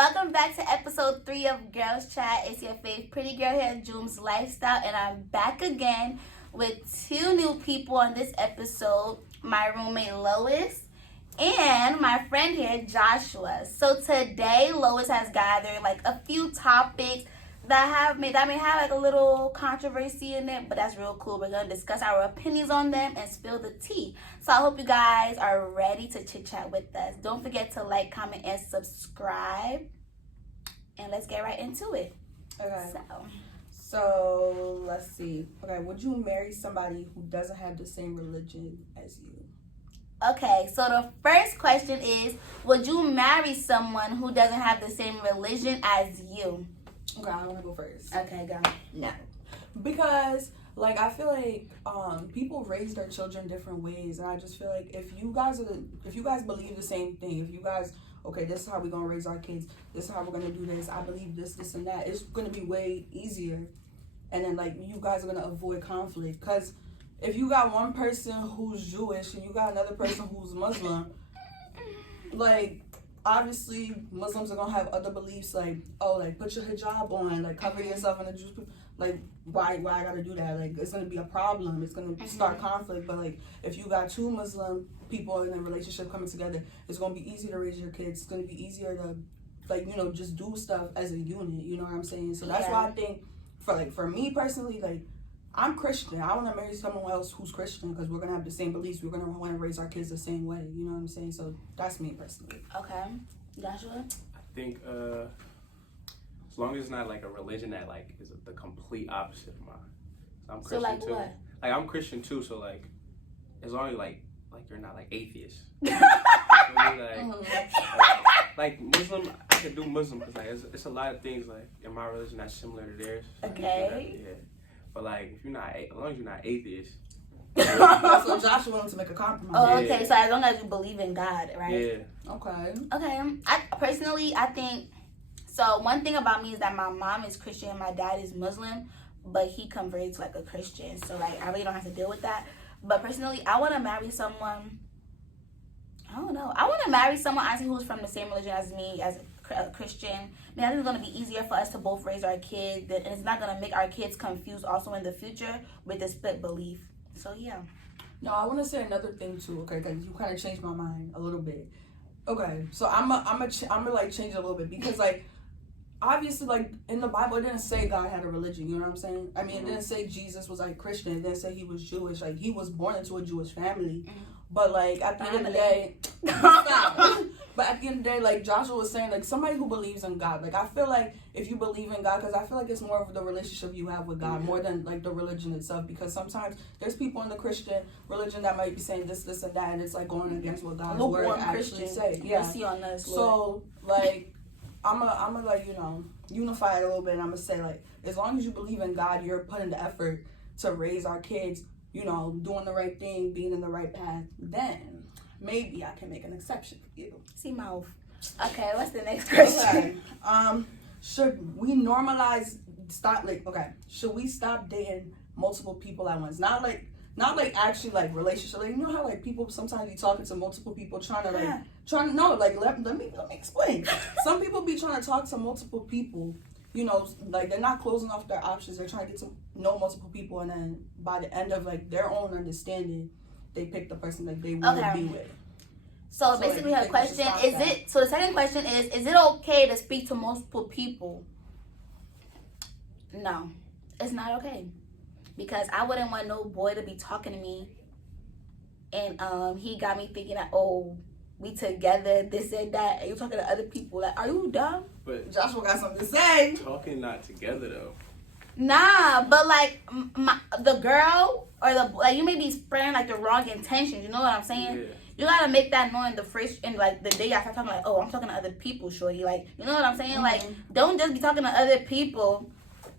welcome back to episode 3 of Girls Chat. It's your fave pretty girl here, Jumslyfestyle, and I'm back again with 2 new people on this episode. My roommate Lois and my friend here, Joshua. So today, Lois has gathered like a few topics that may have like a little controversy in it, but that's real cool. We're gonna discuss our opinions on them and spill the tea. So I hope you guys are ready to chit chat with us. Don't forget to like, comment, and subscribe. And let's get right into it. Okay. So let's see. Okay, would you marry somebody who doesn't have the same religion as you? Okay, so the first question is, would you marry someone who doesn't have the same religion as you? Okay, I want to go first. Okay, go. No. Because, like, I feel like people raise their children different ways. And I just feel like if you guys believe the same thing, if you guys, okay, this is how we're going to raise our kids, this is how we're going to do this, I believe this, and that, it's going to be way easier. And then, like, you guys are going to avoid conflict. Because if you got one person who's Jewish and you got another person who's Muslim, like, obviously Muslims are gonna have other beliefs, like, oh, like, put your hijab on, like, cover yourself in the Jewish people. Like, why I gotta do that? Like, it's gonna be a problem. It's gonna start conflict. But like, if you got 2 Muslim people in a relationship coming together, it's gonna be easy to raise your kids. It's gonna be easier to, like, you know, just do stuff as a unit. You know what I'm saying? So that's why I think, for me personally, like, I'm Christian. I want to marry someone else who's Christian because we're gonna have the same beliefs. We're gonna want to raise our kids the same way. You know what I'm saying? So that's me personally. Okay, Joshua. I think as long as it's not like a religion that like is the complete opposite of mine. So I'm Christian like too. What? Like I'm Christian too. So like as long as like you're not like atheist. Like Muslim, I could do Muslim because like it's a lot of things like in my religion that's similar to theirs. Okay. Yeah. But like, if you're not, as long as you're not atheist. So Joshua wanted to make a compromise. Oh, okay. So as long as you believe in God, right? Yeah. Okay. I think. So one thing about me is that my mom is Christian and my dad is Muslim, but he converted to like a Christian. So like, I really don't have to deal with that. But personally, I want to marry someone. I don't know. I want to marry someone honestly who's from the same religion as me, as a Christian. I mean, I think it's going to be easier for us to both raise our kids, and it's not going to make our kids confused also in the future with the split belief. So yeah. No, I want to say another thing too. Okay, because you kind of changed my mind a little bit. Okay, so I'm gonna like change it a little bit because like obviously like in the Bible it didn't say God had a religion. You know what I'm saying? I mean, it didn't say Jesus was like Christian. It didn't say he was Jewish. Like he was born into a Jewish family. But like at the end of the day, but at the end of the day, like Joshua was saying, like somebody who believes in God. Like I feel like if you believe in God, because I feel like it's more of the relationship you have with God more than like the religion itself. Because sometimes there's people in the Christian religion that might be saying this, and that, and it's like going against what God's word actually say. Yeah. On this, so like I'm a like unify it a little bit, and I'm gonna say like as long as you believe in God, you're putting the effort to raise our kids. You know, doing the right thing, being in the right path, then maybe I can make an exception for you. See mouth. Okay, what's the next question? Okay. Should we normalize should we stop dating multiple people at once? Not like actually like relationship. Like, you know how like people sometimes be talking to multiple people trying to let me explain. Some people be trying to talk to multiple people. You know, like they're not closing off their options. They're trying to get to know multiple people, and then by the end of like their own understanding, they pick the person that they want to be with. So basically, her question is So the second question is it okay to speak to multiple people? No, it's not okay, because I wouldn't want no boy to be talking to me, and he got me thinking that we together, this and that, and you talking to other people. Like, are you dumb? But Joshua got something to say. Talking not together though. Nah, but like the girl or you may be spreading like the wrong intentions. You know what I'm saying? Yeah. You gotta make that known in like the day I start talking like, I'm talking to other people, shorty. Like, you know what I'm saying? Like, don't just be talking to other people.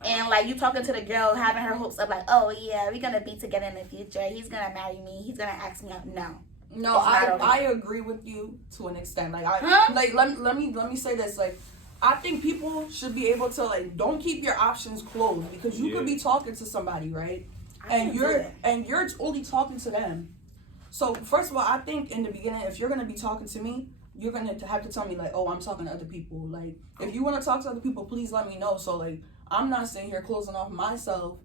And like you talking to the girl, having her hopes up, like, we're gonna be together in the future. He's gonna marry me. He's gonna ask me out. No, I agree with you to an extent. Like let me say this. Like I think people should be able to like don't keep your options closed because you could be talking to somebody, right? And you're only talking to them. So first of all, I think in the beginning, if you're gonna be talking to me, you're gonna have to tell me like, oh, I'm talking to other people. Like, if you want to talk to other people, please let me know. So like, I'm not sitting here closing off myself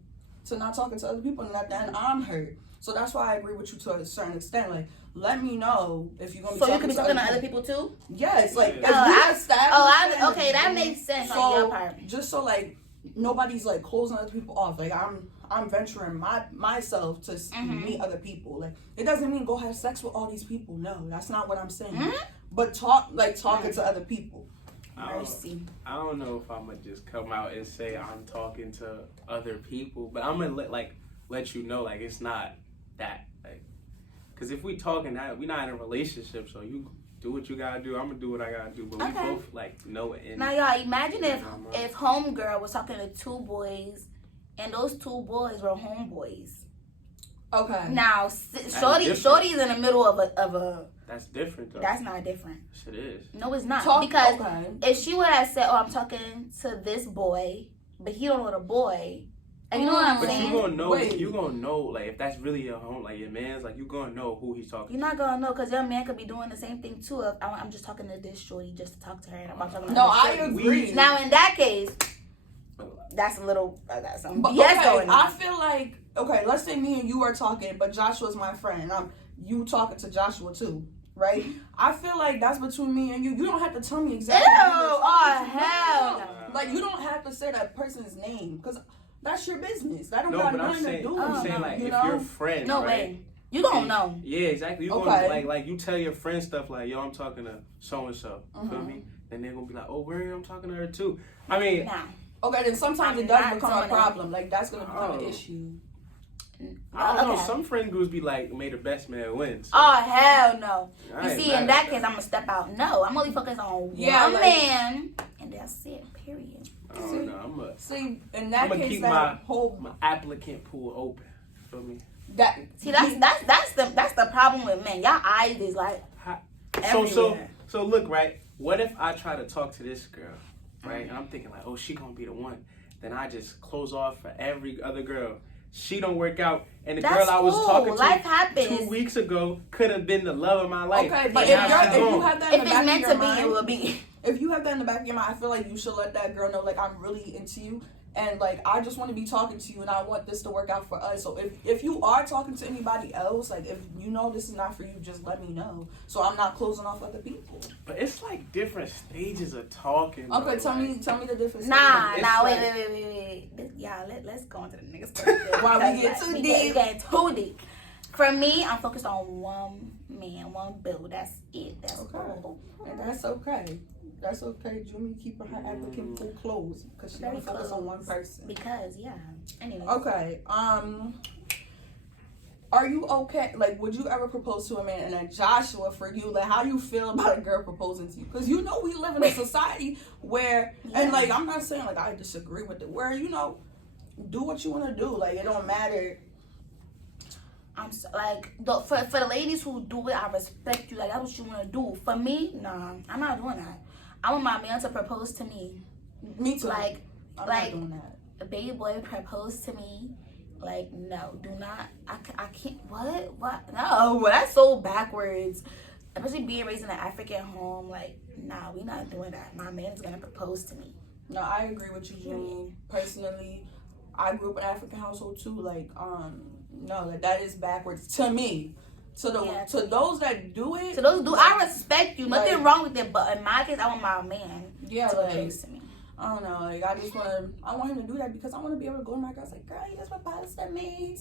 to not talking to other people, and at the end I'm hurt. So that's why I agree with you to a certain extent. Like, let me know if you're gonna be. So you can be talking to other people too. Yes, like okay, that makes sense on your part. Just so like nobody's like closing other people off. Like I'm venturing myself to meet other people. Like, it doesn't mean go have sex with all these people. No, that's not what I'm saying. But talking to other people. I don't know if I'm gonna just come out and say I'm talking to other people, but I'm gonna let you know, like, it's not that, like, because if we talking that, we not in a relationship, so you do what you gotta do, I'm gonna do what I gotta do, but we both like know it. Now y'all imagine if homegirl was talking to 2 boys and those 2 boys were homeboys. Okay. Now shorty's in the middle of a that's different though. That's not different. Yes, it is. No, it's not. Because if she would have said, oh, I'm talking to this boy, but he don't know the boy, and you know what I'm saying? But you gonna know, like, if that's really your home, like your man's, like, you gonna know who he's talking to. You're not gonna know, because your man could be doing the same thing too. If I'm just talking to this shorty just to talk to her, and I'm not talking to No, I agree. Now in that case, that's a little that's some BS going on. I feel like, okay, let's say me and you are talking, but Joshua's my friend. You talking to Joshua too, right? I feel like that's between me and you. You don't have to tell me exactly. Ew! Oh hell no! Like, you don't have to say that person's name, because that's your business. That don't got nothing to do with it. I'm saying, like, if you're friends, no right? way. You don't know. Yeah, exactly. You gonna like you tell your friend stuff like, yo, I'm talking to so and so. Feel me? Then they're gonna be like, oh, where I'm talking to her too. I mean, okay, then sometimes it does become a problem. Like, that's gonna become an issue. I don't know. Some friend groups be like, may the best man win. So. Oh hell no! You see, in that case, I'm gonna step out. No, I'm only focused on one man, and that's it. Period. Oh no, I'm gonna keep my applicant pool open. Feel me? That's the problem with men. Y'all eyes is like everywhere. So look, right? What if I try to talk to this girl, right? And I'm thinking like, oh, she gonna be the one. Then I just close off for every other girl. She don't work out, and the girl I was talking to 2 weeks ago could have been the love of my life. Okay, but if you have that in the back of your mind, it will be. If you have that in the back of your mind, I feel like you should let that girl know, like, I'm really into you, and like, I just want to be talking to you, and I want this to work out for us. So if you are talking to anybody else, like, if you know this is not for you, just let me know, so I'm not closing off other people. But it's like different stages of talking. Okay, tell me the difference. Wait. Y'all, let's go into the niggas first. Why we get too deep? We get too deep. For me, I'm focused on one man, one bill. That's it. That's all. And that's okay. That's okay. Jummy keeping her applicant pool closed because she only focus on one person. Because Anyway. Okay. Are you okay? Like, would you ever propose to a man? And then Joshua, for you, like, how do you feel about a girl proposing to you? Because you know we live in a society where, and like, I'm not saying like I disagree with it, where, you know, do what you want to do. Like, it don't matter. I'm so, like, for the ladies who do it, I respect you. Like, that's what you want to do. For me, nah, I'm not doing that. I want my man to propose to me. Me too. Like, I'm not doing that. A baby boy proposed to me. Like, no, do not. I can't. What? No, that's so backwards. Especially being raised in an African home. Like, nah, we not doing that. My man is gonna propose to me. No, I agree with you, Jummy. Personally, I grew up in an African household too. Like, no, that is backwards to me. To those that do it. I respect you. Nothing wrong with it. But in my case, I want my man to propose to me. I don't know, like, I want him to do that because I want to be able to go to my girls like, girl, he just proposed to me.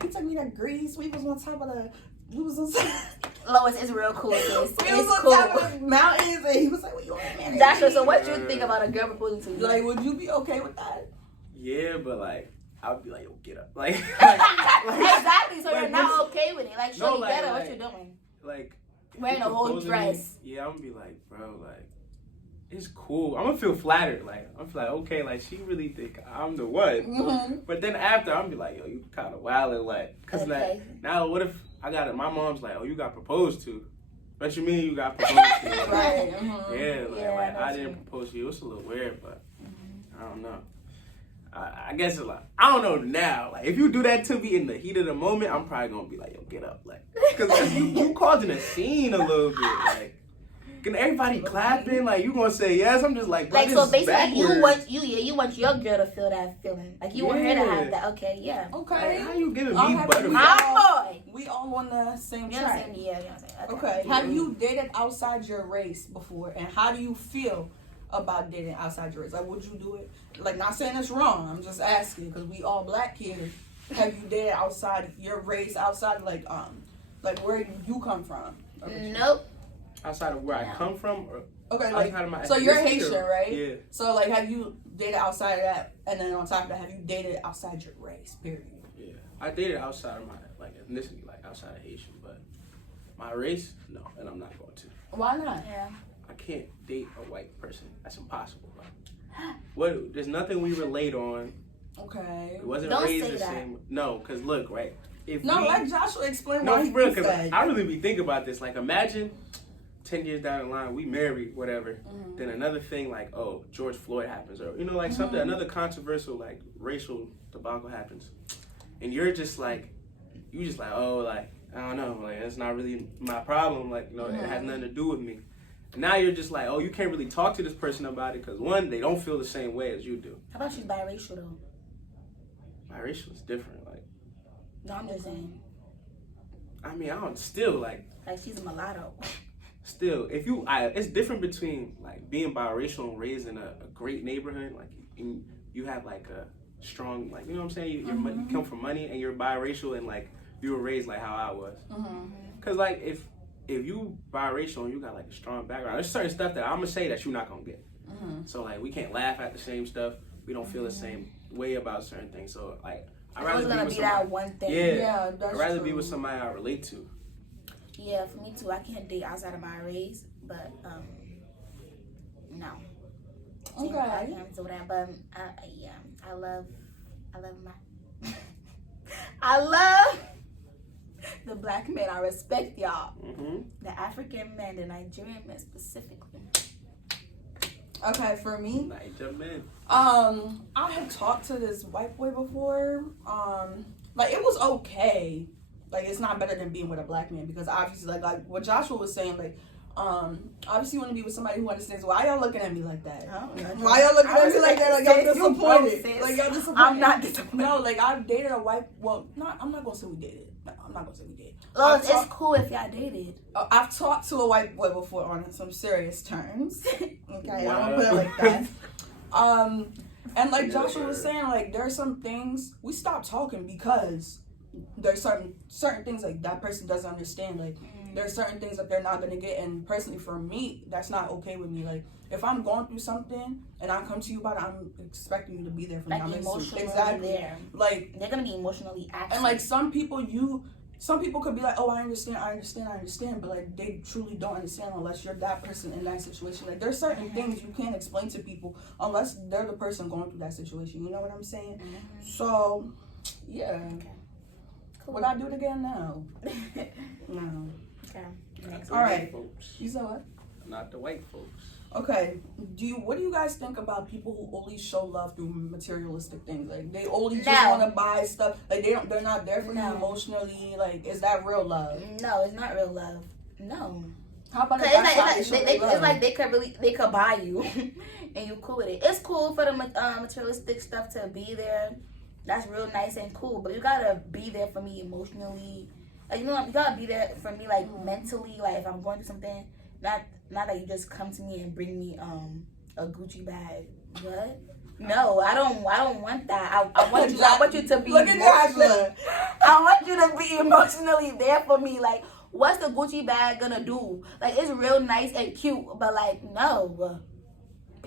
He took me to Greece. We was on top of Lois, it's real cool. We was on top of the mountains, and he was like, well, you want man? Joshua, so what you think about a girl proposing to you? Like, would you be okay with that? Yeah, but like, I would be like, yo, get up. Like exactly, so you're not okay with it. Like, shorty, get up, what you doing? Like, wearing a whole dress. Yeah, I'm gonna be like, bro, like, it's cool. I'm gonna feel flattered. Like, I'm like, okay, like, she really think I'm the one. Mm-hmm. But then after, I'm be like, yo, you kind of wildin', like, cause like, now what if I got it? My mom's like, oh, you got proposed to. What you mean you got proposed to? Like, right. Mm-hmm. Yeah, like I didn't propose to you. It's a little weird, but I don't know. I guess it's like, I don't know now. Like, if you do that to me in the heat of the moment, I'm probably gonna be like, yo, get up, like, cause you causing a scene a little bit, like. Can everybody clapping? Like, you gonna say yes? I'm just like, Like, so basically, backwards. you want your girl to feel that feeling. Like, you want her to have that. Okay, yeah. Okay. Like, how you giving I'm me happy butterflies? My boy. We all on the same You track. understand? Yeah, you understand. Okay. Have you dated outside your race before? And how do you feel about dating outside your race? Like, would you do it? Like, not saying it's wrong. I'm just asking because we all black here. Have you dated outside your race? Outside, like where you come from? Nope. Outside of where I come from? Or okay, like, outside of my so you're ethnicity, Haitian, right? Yeah. So, like, have you dated outside of that? And then on top of that, have you dated outside your race, period? Yeah. I dated outside of my, like, ethnicity, like, outside of Haitian, but my race, no, and I'm not going to. Why not? Yeah. I can't date a white person. That's impossible. What? There's nothing we relate on. Okay. It wasn't Don't raised say the that. same. No, because look, right? If No, we, let Joshua explain no, why he for real, thinks because that. I really be thinking about this. Like, imagine 10 years down the line, we married, whatever. Mm-hmm. Then another thing, like, oh, George Floyd happens, or, you know, like something, another controversial, like, racial debacle happens. And you're just like, oh, like, I don't know, like, it's not really my problem. Like, you know, it has nothing to do with me. Now you're just like, oh, you can't really talk to this person about it because, one, they don't feel the same way as you do. How about she's biracial, though? Biracial is different. Like, No, I'm just saying. I mean, I don't, still, like she's a mulatto. still, if you, it's different between, like, being biracial and raised in a great neighborhood. Like, you have, like, a strong, like, you know what I'm saying? You come from money and you're biracial and, like, you were raised like how I was. Because, like, if you biracial and you got, like, a strong background, there's certain stuff that I'm going to say that you're not going to get. So, like, we can't laugh at the same stuff. We don't feel the same way about certain things. So, like, I'd rather be with somebody. That one thing. Yeah, that's I'd rather true. be with somebody I relate to. Yeah, for me too. I can't date outside of my race, but no. Okay. I can't do that, but yeah, I love my, I love the black men. I respect y'all. The African men, the Nigerian men specifically. Okay, for me, Niger men. I had talked to this white boy before. Like, it was okay. Like, it's not better than being with a black man because obviously, like what Joshua was saying, like, obviously you want to be with somebody who understands. Why y'all looking at me like that? Why y'all looking at me like that? Like, y'all disappointed. Like, y'all disappointed. I'm not disappointed. No, like, I've dated a white. Well, I'm not gonna say we dated. No, I'm not gonna say we dated. Well, it's cool if y'all dated. I've talked to a white boy before on some serious terms. Okay, Wow. I don't put it like that. And like Joshua was saying, like, there are some things we stopped talking because there's certain things like that person doesn't understand. Like, there's certain things that they're not gonna get, and personally for me, that's not okay with me. Like, if I'm going through something and I come to you about it, I'm expecting you to be there for me. Like, I'm emotionally exactly there. Like, They're gonna be emotionally active. and like some people could be like, oh, I understand, but like they truly don't understand unless you're that person in that situation. Like, there's certain things you can't explain to people unless they're the person going through that situation. You know what I'm saying? So, yeah. Okay. Cool. Would I do it again? No. No. Okay. Not the All right. white folks. You said what? Not the white folks. Okay. What do you guys think about people who only show love through materialistic things? Like, they only just want to buy stuff. Like, they're not there for you emotionally. Like, is that real love? No, it's not real love. No. How about it's like they could buy you and you cool with it. It's cool for the materialistic stuff to be there. That's real nice and cool, but you gotta be there for me emotionally. Like, you know, you gotta be there for me, like, mentally. Like, if I'm going through something, not that you just come to me and bring me a Gucci bag. What? No, I don't want that. I want you to be. Look at that. I want you to be emotionally there for me. Like, what's the Gucci bag gonna do? Like, it's real nice and cute, but like, no.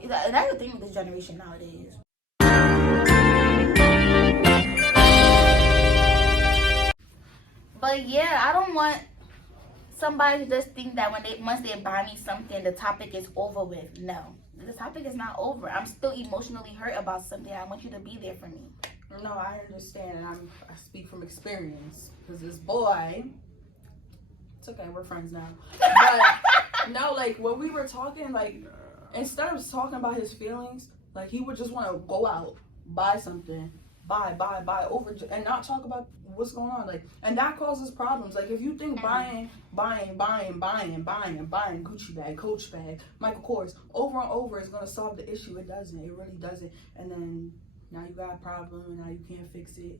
That's the thing with this generation nowadays. But yeah, I don't want somebody to just think that once they buy me something, the topic is over with. No, the topic is not over. I'm still emotionally hurt about something. I want you to be there for me. No, I understand, and I speak from experience because this boy. It's okay, we're friends now. But no, like, when we were talking, like, instead of talking about his feelings, like, he would just want to go out, buy something, buy over and not talk about what's going on. Like, and that causes problems. Like, if you think buying Gucci bag, Coach bag, Michael Kors over and over is gonna solve the issue, it doesn't. It really doesn't. And then now you got a problem and now you can't fix it.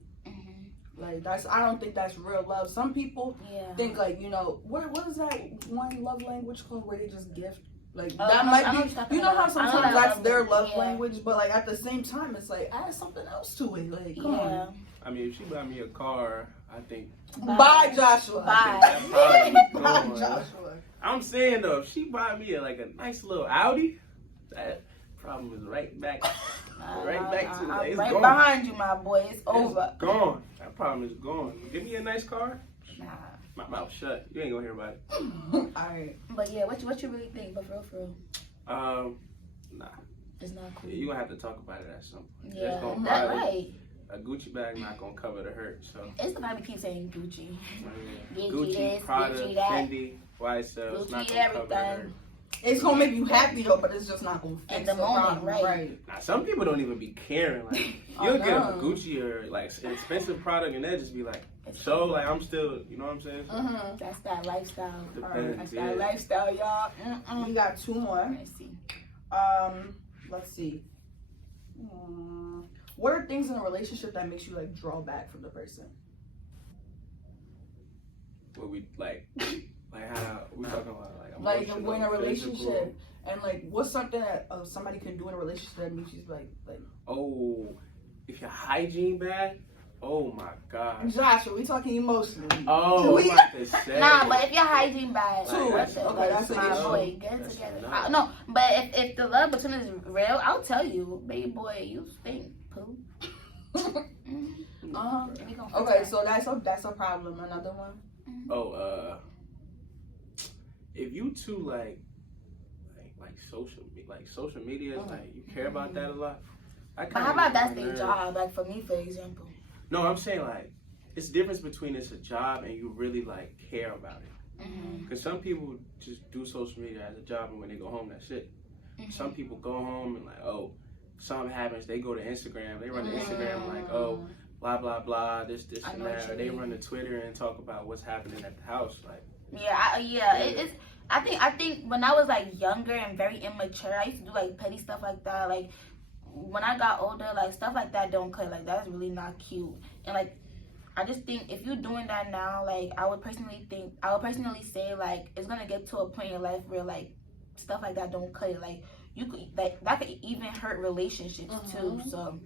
Like, I don't think that's real love. Some people think, like, you know, what is that one love language called where they just gift? Like, that might be, you know how sometimes that's their love language, but, like, at the same time, it's like, add something else to it. Like, come on. I mean, if she buy me a car, I think. Bye, Joshua. Bye, Joshua. I'm saying, though, if she buy me a nice little Audi, that problem is right back to I'm right gone. behind you, my boy. It's over. Gone. That problem is gone. Give me a nice car. Nah. My mouth shut. You ain't gonna hear about it. Alright. But yeah, what you really think? But for real. Nah. It's not cool. You gonna have to talk about it at some point. Yeah, that's right. A Gucci bag not gonna cover the hurt. So it's gonna keep saying Gucci. Gucci, this, Prada, Gucci that. Fendi, YSL. It's not gonna cover the hurt. It's gonna make you happy though, but it's just not gonna fix the moment, problem. Right. Now, some people don't even be caring. Like, you'll get a Gucci or like an expensive product, and they'll just be like, "So, like, I'm still," you know what I'm saying? Mm-hmm. That's that lifestyle. Depends, That's that lifestyle, y'all. We got two more. Let's see. Let's see. What are things in a relationship that makes you like draw back from the person? What we like how we talking about like we're in a relationship and like what's something that somebody can do in a relationship that makes you like oh, if your hygiene bad, oh my god. Josh, are we talking emotionally? Oh, I'm about to say. Nah, but if your hygiene bad, that's an issue. Get together. No, but if the love between us is real, I'll tell you, baby boy, you stink poo. Okay, so that's a problem. Another one. Oh, if you two like social media, like you care about that a lot. But how about that's their job? Like for me, for example. No, I'm saying like it's the difference between it's a job and you really like care about it. Because some people just do social media as a job, and when they go home, that's it. Some people go home and like, oh, something happens, they go to Instagram, they run the Instagram like, oh, blah blah blah, this and that, or they run to Twitter and talk about what's happening at the house, like. It's. I think when I was like younger and very immature, I used to do like petty stuff like that. Like when I got older, like stuff like that don't cut. Like that's really not cute. And like I just think if you're doing that now, like I would personally say like it's gonna get to a point in your life where like stuff like that don't cut it. Like you could that could even hurt relationships too. So.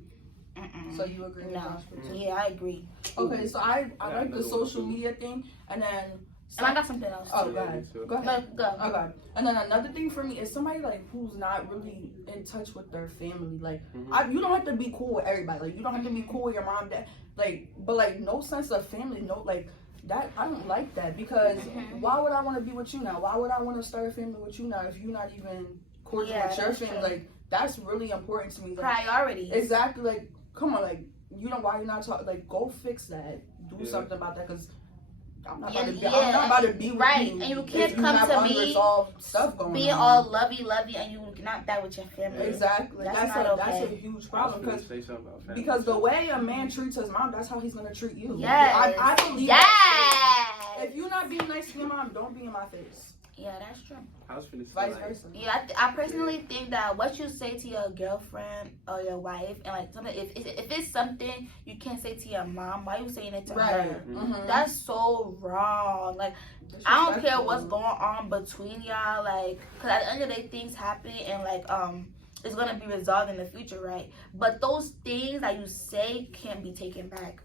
So you agree with Josh? Yeah, I agree. Okay, so I like the social media thing, and then. And I got something else. Oh, go ahead. Go ahead. Go. Okay. And then another thing for me is somebody like who's not really in touch with their family. Like, you don't have to be cool with everybody. Like, you don't have to be cool with your mom, dad. Like, but like no sense of family. No, like that. I don't like that because why would I want to be with you now? Why would I want to start a family with you now if you're not even cordial with your family? Like, that's really important to me. Like, priorities. Exactly. Like, come on. Like, you know why you're not talking? Like, go fix that. Do something about that because. I'm not about to be with right. you. And you can't come to me stuff going being on. all lovey, and you not that with your family. Exactly. That's a huge problem because the way a man treats his mom, that's how he's gonna treat you. Yes. I believe that. If you're not being nice to your mom, don't be in my face. Yeah, that's true. I was finna say vice versa. Yeah, I personally think that what you say to your girlfriend or your wife, and like something, if it's something you can't say to your mom, why are you saying it to her? That's so wrong. Like, I don't care what's going on between y'all, like, because at the end of the day, things happen, and like, it's gonna be resolved in the future, right? But those things that you say can't be taken back.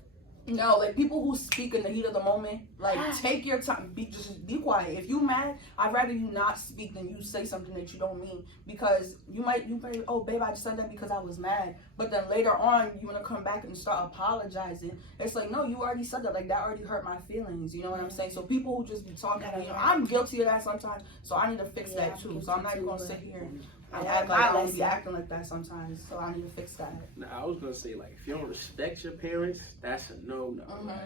No, like people who speak in the heat of the moment, like take your time, just be quiet. If you mad, I'd rather you not speak than you say something that you don't mean, because you might, oh babe, I just said that because I was mad, but then later on you want to come back and start apologizing. It's like, no, you already said that, like that already hurt my feelings, you know what I'm saying? So people who just be talking, you know, I'm guilty of that sometimes, so I need to fix that too. So I'm not even gonna sit here and act like I don't be acting like that sometimes, so I need to fix that. Now, I was gonna say, like, if you don't respect your parents, that's a no-no. Right?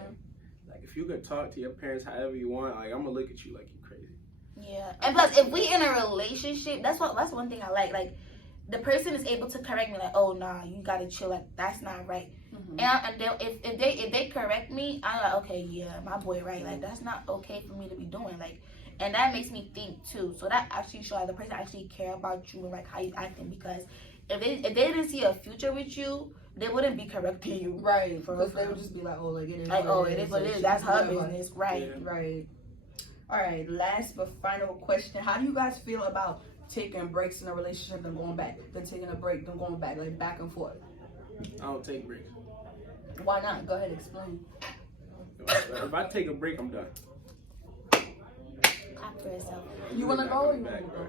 Like, if you could talk to your parents however you want, like, I'm gonna look at you like you crazy. Yeah, and plus, if we in a relationship, that's one thing I like. Like, the person is able to correct me, like, oh nah, you gotta chill, like that's not right. And if they correct me, I'm like, okay, yeah, my boy right, like that's not okay for me to be doing, like, and that makes me think too. So that actually shows the person actually care about you and like how you acting, because if they didn't see a future with you, they wouldn't be correcting you. Right. Because they would just be like, oh, like it is. Like, oh, it is what it is. That's her business. Right. Yeah. Right. All right. Last but final question: how do you guys feel about taking breaks in a relationship and going back? Then taking a break, then going back, like back and forth. I don't take breaks. Why not? Go ahead, explain. If I take a break, I'm done. Clap for yourself. You wanna go or you wanna go?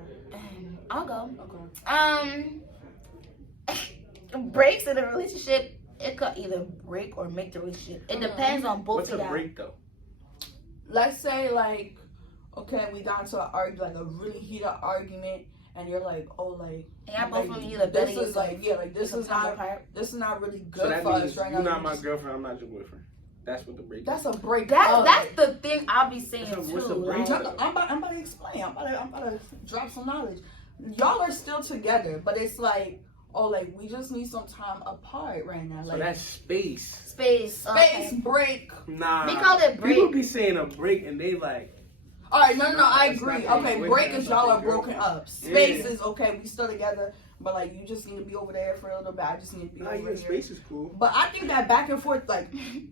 I'll go. Okay. Breaks in a relationship, it could either break or make the relationship. It depends on both What's of a y'all. break though? Let's say like, okay, we got into like a really heated argument, and you're like, oh, like, And y'all both like, from either this is like, yeah, like this Some is time not apart. really good So that for means us right you're now. not my girlfriend. I'm not your boyfriend. That's what the break. That's a break. That's the thing I'll be saying What's too. a break? Like, I'm about to explain. I'm about to drop some knowledge. Y'all are still together, but it's like, oh, like we just need some time apart right now. So Like that's space. space. Okay. break. Nah. We call it break. People be saying a break and they like. All right, no, I That's agree. not Okay, being break with is her, y'all are that's not broken being up. Space is okay. We still together, but like you just need to be over there for a little bit. I just need to be Nah, over yeah, here. space is cool. But I think that back and forth, like,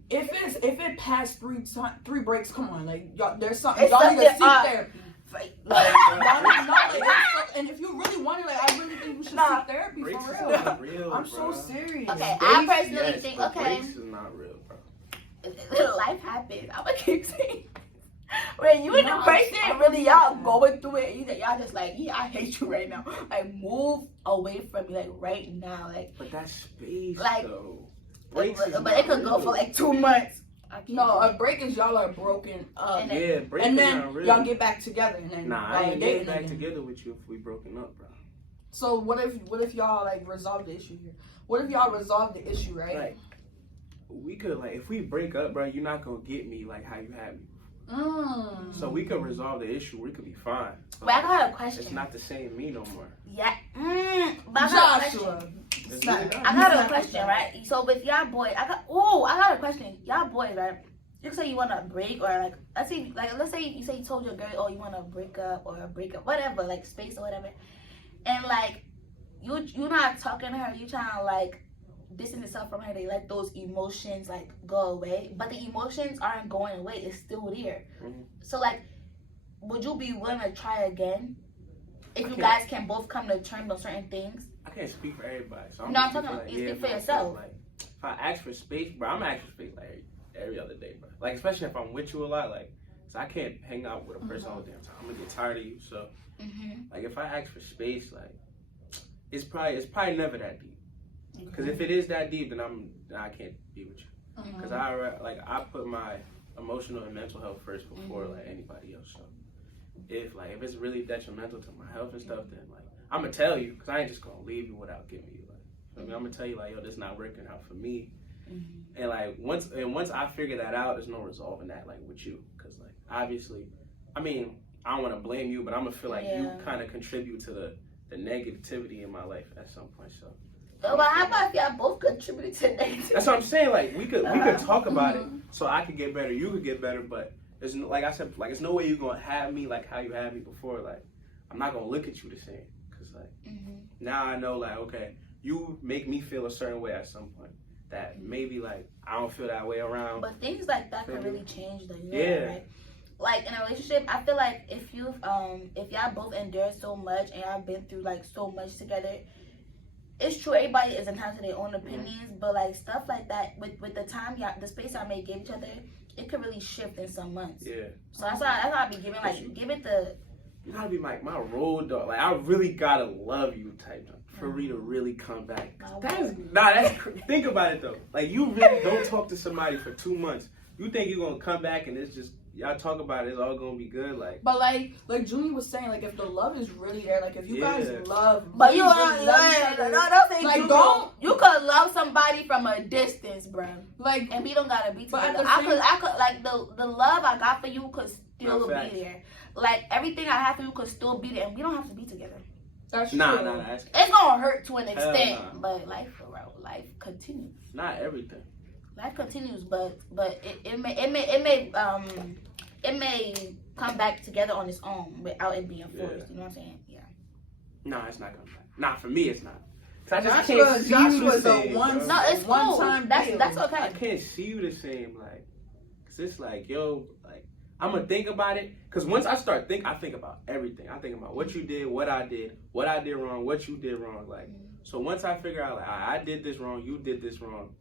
if it passed three breaks, come on, like y'all, there's something It's y'all need to seek something, therapy. Like, Like, y'all need to know, like, and if you really want it, like, I really think we should Nah. seek therapy Breaks for is real. not real. I'm so bro. serious. okay, Space, I personally yes, think, but okay, breaks is not real, bro. life happens. I'm gonna keep saying. When you and the No, person I'm really y'all not. going through it, y'all just like, yeah, I hate you right now. Like, move away from me, like right now, like. But that's space, Like, though. Breaks is But not it could go real. for like 2 months. I can't No, do a break is y'all are broken up, And Yeah, break and is then not real. y'all get back together, and then Nah, y'all I ain't dating getting back again. together with you if we broken up, bro. So what if y'all like resolve the issue here? What if y'all resolve the issue, right? Like, we could, like, if we break up, bro, you're not gonna get me like how you had me. So we could resolve the issue. We could be fine. Wait, I got a question. It's not the same me no more. Yeah. But I got a question. Joshua. It's So, really not. I got a question, right? So with y'all boys, I got a question. Y'all boys, right? You say you want to break, or like, let's say you say you told your girl, oh, you want to break up or break up, whatever, like space or whatever, and like you not talking to her, you trying to like distance yourself from her. They let those emotions like go away, but the emotions aren't going away. It's still there. Mhm. So like, would you be willing to try again if you Okay. guys can both come to terms on certain things? I can't speak for everybody. So No, I'm just talking speaking about- you speak for myself. yourself. Like, if I ask for space, bro, I'm asking for space like every other day, bro. Like, especially if I'm with you a lot, like, so I can't hang out with a person all the damn time. I'm gonna get tired of you. So, like, if I ask for space, like, it's probably never that deep. Because if it is that deep, then I can't be with you. Because I put my emotional and mental health first before like anybody else. So if it's really detrimental to my health and stuff, then like I'm gonna tell you, because I ain't just gonna leave you without giving you like. I'm gonna tell you like, yo, this not working out for me. And like once I figure that out, there's no resolving that like with you, because like obviously, I mean, I don't want to blame you, but I'm gonna feel like you kind of contribute to the negativity in my life at some point. So. But how about if y'all both contribute to negativity? That's what I'm saying. Like we could talk about it, so I could get better, you could get better. But there's no, like I said, like it's no way you're gonna have me like how you had me before. Like I'm not gonna look at you the same, because like now I know like okay, you make me feel a certain way at some point that maybe like I don't feel that way around. But things like that can really change though. Yeah. Right? Like in a relationship, I feel like if y'all both endure so much and y'all been through like so much together. It's true, everybody is entitled to their own opinions, but like stuff like that, with the time the space y'all may give each other, it could really shift in some months. Yeah. So that's why I be giving give it the. You gotta be like my road dog. Like I really gotta love you type for me to really come back. Think about it though. Like you really don't talk to somebody for 2 months. You think you're gonna come back and it's just y'all talk about it, it's all gonna be good, like. But like Jummy was saying, like if the love is really there, like if you guys love, But you really don't love each other, don't think like you could love somebody from a distance, bro. Like, and we don't gotta be but together. at the same- I could like the love I got for you could still No, facts. be there. Like everything I have for you could still be there, and we don't have to be together. That's true. Nah. It's gonna hurt to an Hell extent, nah. but life continues. Not everything. Life continues, but it may come back together on its own without it being forced. Yeah. You know what I'm saying? Yeah. Nah, it's not coming back. Nah, for me, it's not. 'Cause I just Joshua- can't see you the Joshua's a same. one- bro. No, it's cool. One-time deal. That's I okay. can't see you the same, like, cause it's like, yo, like, I'm gonna think about it, cause once I start I think about everything. I think about what you did, what I did wrong, what you did wrong, like, so once I figure out, like, I did this wrong, you did this wrong,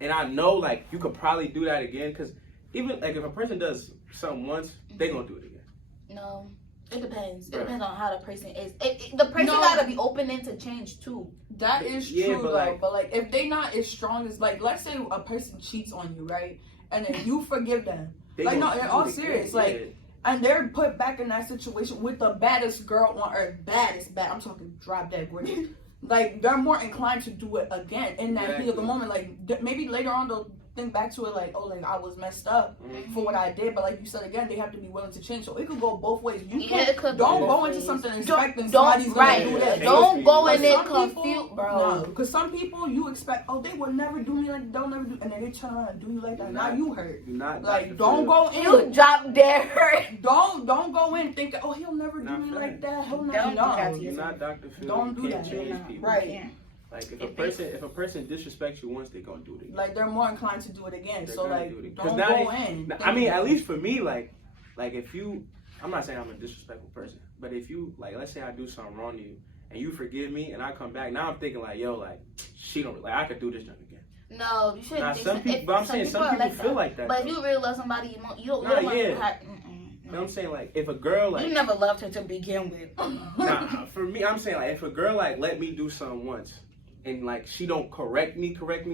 and I know, like, you could probably do that again, cause even, like, if a person does something once, they gonna do it again. No, it depends. It Right. depends on how the person is. The person No. gotta be open into change too. That is Yeah, true, but like, if they not as strong as, like, let's say a person cheats on you, right? And then you forgive them. They Like, gonna no, in do all it again, serious, yeah. like, and they're put back in that situation with the baddest girl on earth. I'm talking drop dead gorgeous. Like, they're more inclined to do it again in that heat of the Exactly. moment. Like, maybe later on they'll think back to it like, oh, like, I was messed up for what I did. But like you said again, they have to be willing to change. So it could go both ways. You Yeah, it could don't go go both into ways. something Don't expecting somebody's gonna do this. Don't go in But there some people- confused, bro. No, because some people you expect, oh, they would never do me like, they'll never do, and then they turn around and do you like that. Now you hurt. You're not Like, Dr. don't Phil. go in. You drop dead hurt. Don't go in thinking, oh, he'll never do Not me fair. like that. He'll Don't never do that to know. You're not Dr. Phil. Don't You do can't that. change You're not. people. Right. Yeah. Like, if a person disrespects you once, they gonna do it again. Like, they're more inclined to do it again. They're So gonna like, do it again. 'Cause don't now go in. I mean, at least for me, like if you, I'm not saying I'm a disrespectful person, but if you, like, let's say I do something wrong to you and you forgive me and I come back, now I'm thinking like, yo, like, she don't, like, I could do this junk again. No, you shouldn't. Now, think some so. people, but I'm saying some are people feel like that. But if though. you really love somebody, you don't Nah, want yeah. to have. You know what I'm saying? Like, if a girl, like, You never loved her to begin with. nah, for me, I'm saying, like, if a girl, like, let me do something once and, like, she don't correct me,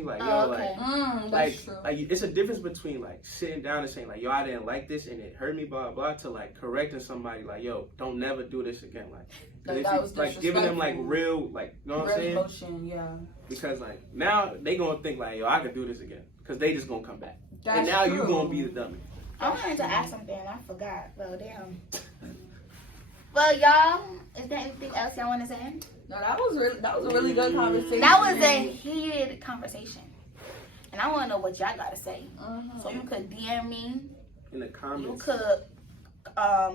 like, yo, Oh, okay. That's like, true. like, it's a difference between, like, sitting down and saying, like, yo, I didn't like this and it hurt me, blah, blah, blah, to, like, correcting somebody, like, yo, don't never do this again. Like, Like, if that you, was like, giving them, like, disrespectful. real, like, you know what I'm Real saying? emotion, yeah. Because, like, now they gonna think, like, yo, I could do this again. Because they just gonna come back. That's and now true. you gonna be the dummy. I wanted to ask something and I forgot. Well, damn. Well, y'all, is there anything else y'all want to say? No, that was a really good conversation. That was a heated conversation. And I want to know what y'all got to say. Mhm. So you could DM me. In the You comments. could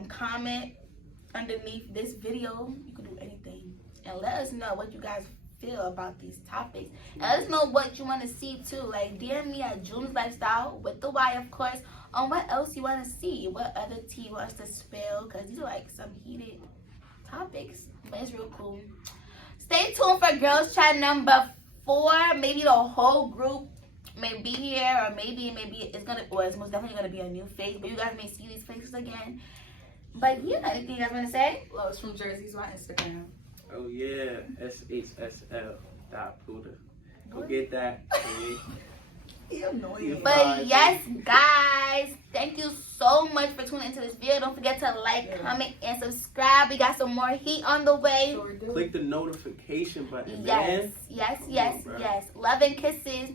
comment underneath this video. You could do anything. And let us know what you guys feel about these topics. And let us know what you want to see too. Like DM me at Jumslyfestyle with the Y, of course, on what else you want to see. What other tea you want us to spill. Because these are like some heated topics. But it's real cool. Stay tuned for Girls Chat number 4. Maybe the whole group may be here, or maybe it's gonna, or it's most definitely gonna be a new face. But you guys may see these faces again. But yeah, anything you guys wanna say? Lois from Jersey's my Instagram. Oh, yeah. SHSL.Buddha. Go get that. He annoying. But yes, guys, thank you so much for tuning into this video. Don't forget to like, comment, and subscribe. We got some more heat on the way. Sure do. Click the notification button, Yes, man. yes, Come yes, on, bro. yes. Love and kisses.